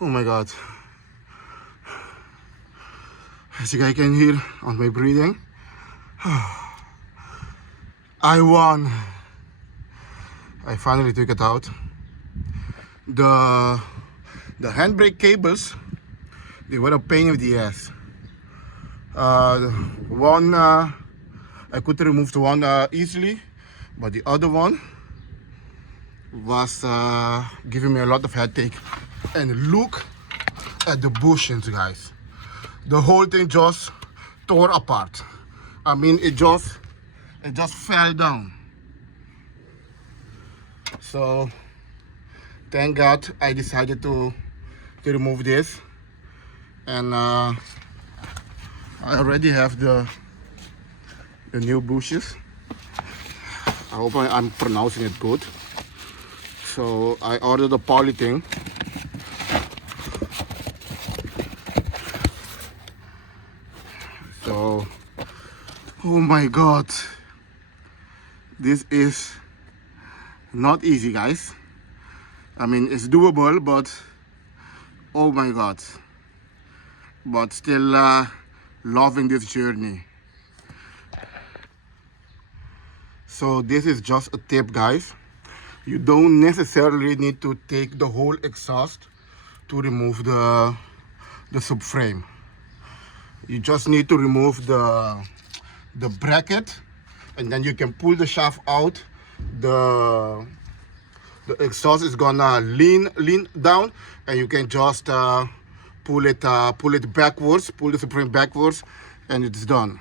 Oh my god. As you guys can hear on my breathing, I won. I finally took it out. The handbrake cables, they were a pain in the ass. One I could remove the one easily, but the other one was giving me a lot of headache. And look at the bushings, guys. The whole thing just tore apart. I mean, it just fell down. So thank God I decided to remove this, and I already have the new bushes. I hope I'm pronouncing it good. So I ordered the polythene. So, oh my god, this is not easy, guys. I mean, it's doable, but oh my god. But still loving this journey. So this is just a tip, guys. You don't necessarily need to take the whole exhaust to remove the subframe. You just need to remove the bracket, and then you can pull the shaft out. The exhaust is gonna lean down, and you can just pull it backwards, pull the subframe backwards, and it's done.